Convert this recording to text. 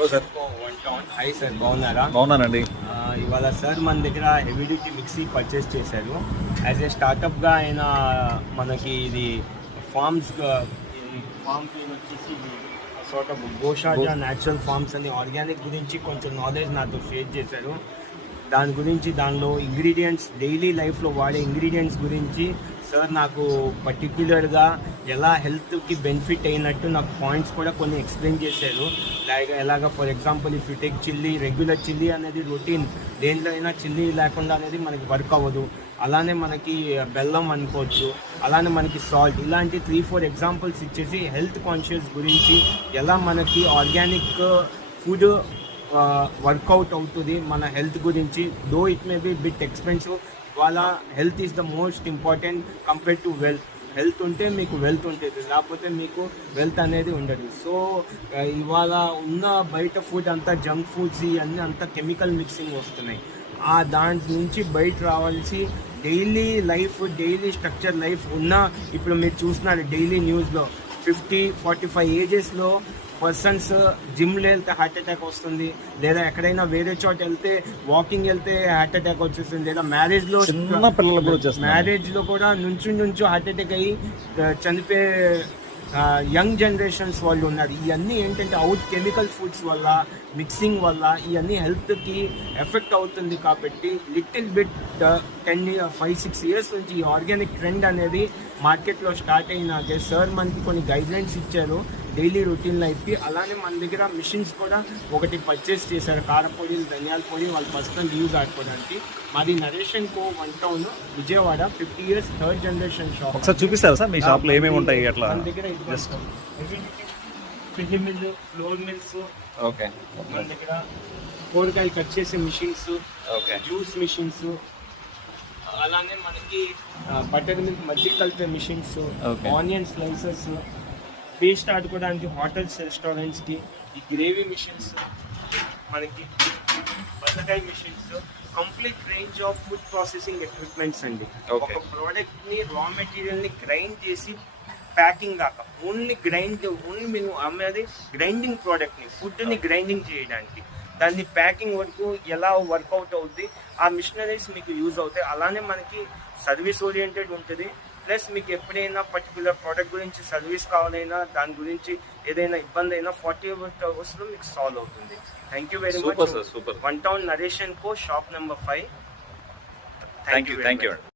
Hi sir, బాగున్నారా? బాగున్నానండి. ఇవాళ సార్ మన దగ్గర హెవీ డ్యూటీ మిక్సీ పర్చేస్ చేశారు. యాజ్ ఏ స్టార్టప్గా ఆయన మనకి ఇది ఫామ్ క్లీన్ వచ్చేసి సార్ట్ ఆఫ్ గోషాజా న్యాచురల్ ఫార్మ్స్ అని ఆర్గానిక్ గురించి కొంచెం నాలెడ్జ్ నాతో షేర్ చేశారు. దాని గురించి, దానిలో ఇంగ్రీడియంట్స్, డైలీ లైఫ్లో వాడే ఇంగ్రీడియంట్స్ గురించి సార్ నాకు పర్టిక్యులర్గా ఎలా హెల్త్కి బెనిఫిట్ అయినట్టు నాకు పాయింట్స్ కూడా కొన్ని ఎక్స్ప్లెయిన్ చేశారు. లైక్ ఎలాగ for example if you take chilli, regular chilli అనేది రొటీన్, దేంట్లో అయినా చిల్లీ లేకుండా అనేది మనకి వర్క్ అవ్వదు. అలానే మనకి బెల్లం అనుకోవచ్చు, అలానే మనకి సాల్ట్, ఇలాంటి 3-4 ఎగ్జాంపుల్స్ ఇచ్చేసి హెల్త్ కాన్షియస్ గురించి ఎలా మనకి ఆర్గానిక్ ఫుడ్ వర్కౌట్ అవుతుంది మన హెల్త్ గురించి. Though it may be bit expensive, వాళ్ళ health is the most important compare to wealth. Health ఉంటే మీకు వెల్త్ ఉంటుంది, లేకపోతే మీకు వెల్త్ అనేది ఉండదు. సో ఇవాళ ఉన్న బయట ఫుడ్ అంతా జంక్ ఫుడ్స్, ఇవన్నీ అంతా కెమికల్ మిక్సింగ్ వస్తున్నాయి. దాని నుంచి బయట రావాల్సి daily life, daily structure life ఉన్న, ఇప్పుడు మీరు చూస్తున్నారు డైలీ న్యూస్లో 50-45 ఏజెస్లో పర్సన్స్ జిమ్లో వెళ్తే హార్ట్ అటాక్ వస్తుంది, లేదా ఎక్కడైనా వేరే చోట వెళ్తే వాకింగ్ వెళ్తే హార్ట్ అటాక్ వచ్చేస్తుంది, లేదా మ్యారేజ్లో కూడా నుంచు హార్ట్ అటాక్ అయ్యి చనిపోయే యంగ్ జనరేషన్స్ వాళ్ళు ఉన్నారు. ఇవన్నీ ఏంటంటే కెమికల్ ఫుడ్స్ వల్ల, మిక్సింగ్ వల్ల ఇవన్నీ హెల్త్కి ఎఫెక్ట్ అవుతుంది. కాబట్టి లిటిల్ బిట్ 5-6 ఇయర్స్ నుంచి ఈ ఆర్గానిక్ ట్రెండ్ అనేది మార్కెట్లో స్టార్ట్ అయినాకే సార్ మనకి కొన్ని గైడ్లైన్స్ ఇచ్చారు డైలీ రొటీన్ లైఫ్కి. అలానే మన దగ్గర మిషన్స్ కూడా ఒకటి పర్చేస్ చేశారు, కారపొడి, ధనియాల పొడి, వాళ్ళ పర్సనల్ యూజ్ ఆడుకోవడానికి. మాది నరేషన్ కో 1 town, Vijayawada. 50 years, 3rd generation shop. ఒకసారి చూపిస్తారు సార్ మీ షాప్లో ఏమేమి ఉంటాయి? అట్లా మన దగ్గర పిండి మిల్లు, ఫ్లోర్ మిల్స్, ఓకే, మన దగ్గర కూరగాయలు కట్ చేసే మిషన్స్, జ్యూస్ మిషన్స్, అలానే మనకి బటర్ మిల్క్, మజ్జిగ కలిపే మిషన్స్, ఆనియన్ స్లైసెస్, పేస్ట్ ఆడుకోవడానికి హోటల్స్, రెస్టారెంట్స్కి ఈ గ్రేవీ మిషన్స్, మనకి బతకాయ machines, complete range of food processing equipments అండి. ఒక ప్రోడక్ట్ని, రా మెటీరియల్ని గ్రైండ్ చేసి ప్యాకింగ్ కాక ఓన్లీ మేము అమ్మేది గ్రైండింగ్ ప్రోడక్ట్ని, ఫుడ్ని గ్రైండింగ్ చేయడానికి, దాన్ని ప్యాకింగ్ వరకు ఎలా వర్కౌట్ అవుతుంది, ఆ మిషనరీస్ మీకు యూజ్ అవుతాయి. అలానే మనకి సర్వీస్ ఓరియంటెడ్ ఉంటుంది. ప్లస్ మీకు ఎప్పుడైనా పర్టికులర్ ప్రోడక్ట్ గురించి సర్వీస్ కావాలైనా, దాని గురించి ఏదైనా ఇబ్బంది అయినా 48 అవర్స్లో మీకు సాల్వ్ అవుతుంది. Thank you very much. 1 town narration co, shop number 5. Thank you.